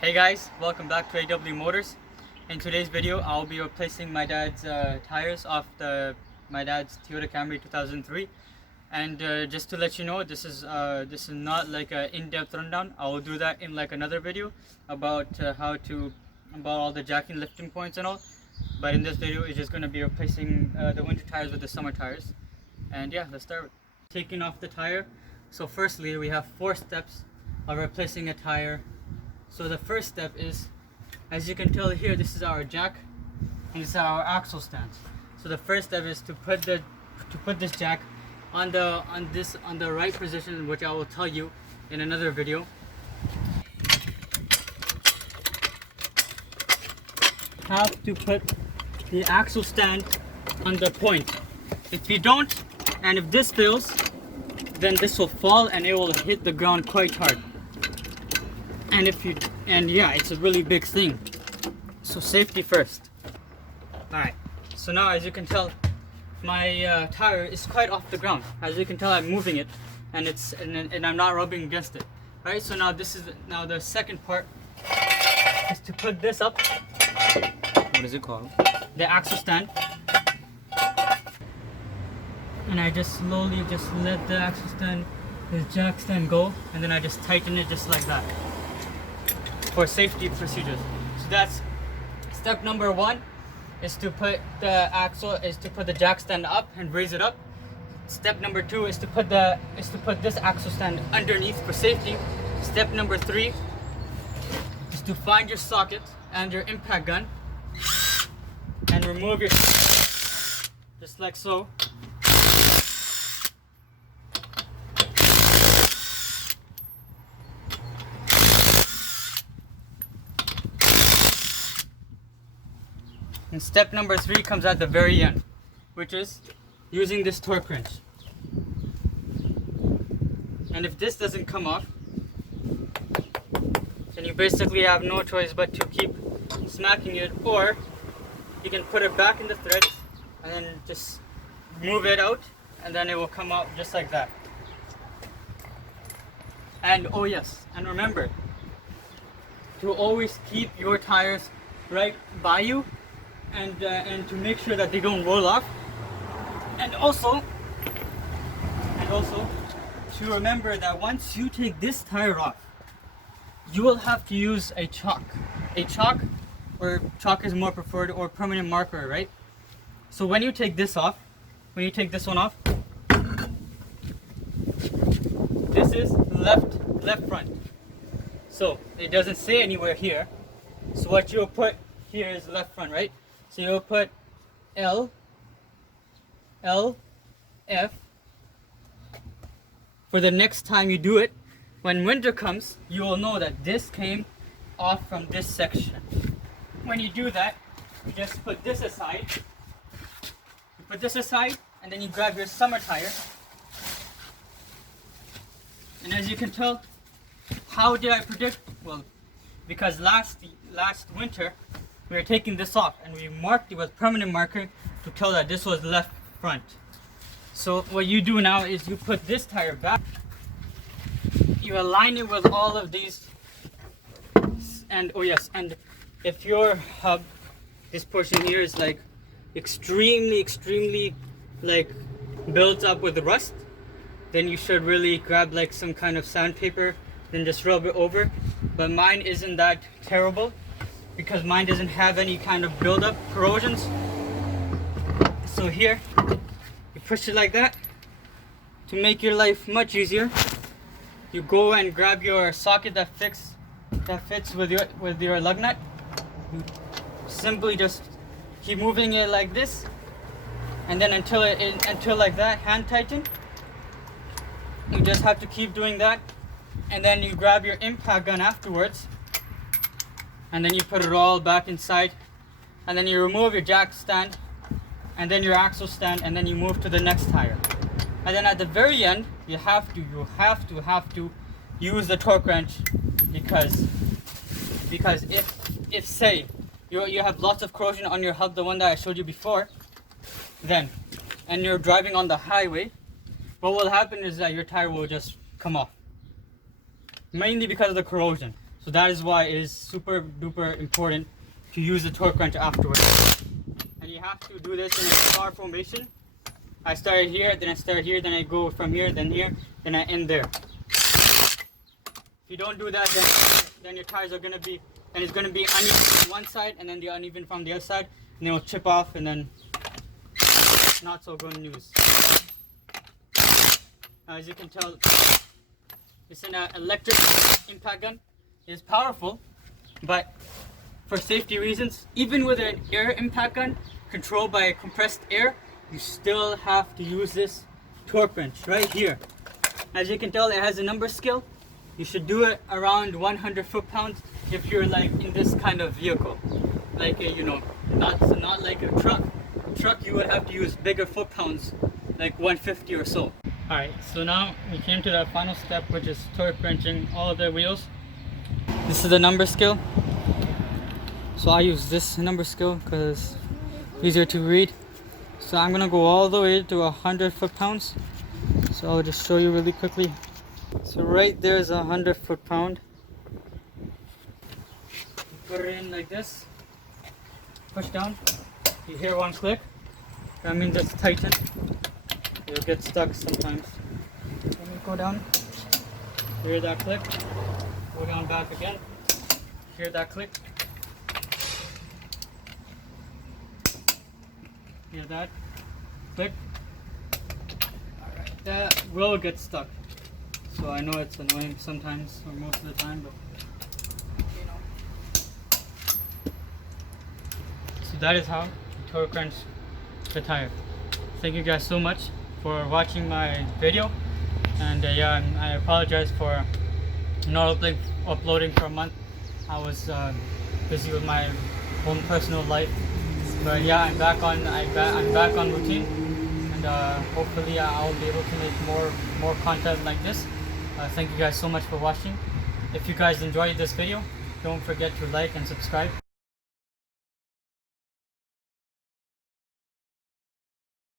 Hey guys, welcome back to AW Motors. In today's video, I'll be replacing my dad's tires off my dad's Toyota Camry 2003. And just to let you know, this is not like an in-depth rundown. I will do that in like another video about about all the jacking lifting points and all. But in this video, it's just going to be replacing the winter tires with the summer tires. And yeah, let's start with taking off the tire. So firstly, we have 4 steps of replacing a tire. So the first step is, as you can tell here, this is our jack and this is our axle stand. So the first step is to put this jack on the right position, which I will tell you in another video. Have to put the axle stand on the point. If you don't, and if this fails, then this will fall and it will hit the ground quite hard. And yeah, it's a really big thing. So safety first. Alright, so now as you can tell, my tire is quite off the ground. As you can tell, I'm moving it and I'm not rubbing against it. Right, so now the second part is to put this up. What is it called? The axle stand. And I just slowly let the axle stand, this jack stand go, and then I just tighten it just like that. For safety procedures. So that's step number 1, is to put the jack stand up and raise it up. Step number 2 is to put this axle stand underneath for safety. Step number 3 is to find your socket and your impact gun and remove your, just like so. And step number 3 comes at the very end, which is using this torque wrench. And if this doesn't come off, then you basically have no choice but to keep smacking it, or you can put it back in the threads and then just move it out, and then it will come out just like that. And oh yes, and remember to always keep your tires right by you, and to make sure that they don't roll off, and also to remember that once you take this tire off, you will have to use a chalk, or chalk is more preferred, or permanent marker, right? So when you take this off, when you take this one off, this is left front, so it doesn't say anywhere here. So what you'll put here is left front, right? So you'll put L, F. For the next time you do it, when winter comes, you will know that this came off from this section. When you do that, you just put this aside. You put this aside, and then you grab your summer tire. And as you can tell, how did I predict? Well, because last winter, we were taking this off and we marked it with permanent marker to tell that this was left front. So what you do now is you put this tire back, you align it with all of these, and oh yes, and if your hub, this portion here is like extremely like built up with rust, then you should really grab like some kind of sandpaper, then just rub it over. But mine isn't that terrible, because mine doesn't have any kind of build-up corrosions. So here, you push it like that. To make your life much easier, you go and grab your socket that fits with your lug nut. You simply just keep moving it like this, and then until like that, hand tighten. You just have to keep doing that, and then you grab your impact gun afterwards. And then you put it all back inside, and then you remove your jack stand, and then your axle stand, and then you move to the next tire. And then at the very end, you have to use the torque wrench, because if say you have lots of corrosion on your hub, the one that I showed you before, and you're driving on the highway, what will happen is that your tire will just come off, mainly because of the corrosion. So that is why it is super duper important to use the torque wrench afterwards. And you have to do this in a star formation. I started here, then I start here, then I go from here, then I end there. If you don't do that, then your tires are gonna be, and it's gonna be uneven on one side and then the uneven from the other side, and they will chip off, and then not so good news. Now, as you can tell, it's an electric impact gun. It's powerful, but for safety reasons, even with an air impact gun controlled by compressed air, you still have to use this torque wrench right here. As you can tell, it has a number scale. You should do it around 100 foot-pounds if you're like in this kind of vehicle, like a, you know, not like a truck. Truck, you would have to use bigger foot-pounds, like 150 or so. All right, so now we came to the final step, which is torque wrenching all of the wheels. This is the number scale. So I use this number scale because it's easier to read. So I'm gonna go all the way to 100 foot-pounds. So I'll just show you really quickly. So right there is 100 foot-pound. Put it in like this. Push down. You hear one click. That means it's tightened. You'll get stuck sometimes. Let me go down. Hear that click. Go down back again. Hear that click. Hear that click. Alright, that will get stuck. So I know it's annoying sometimes, or most of the time, but you know. So that is how you torque wrench the tire. Thank you guys so much for watching my video, and yeah, I apologize for not uploading for a month. I was busy with my own personal life, but yeah, I'm back on routine, and hopefully I'll be able to make more content like this. Thank you guys so much for watching. If you guys enjoyed this video, don't forget to like and subscribe.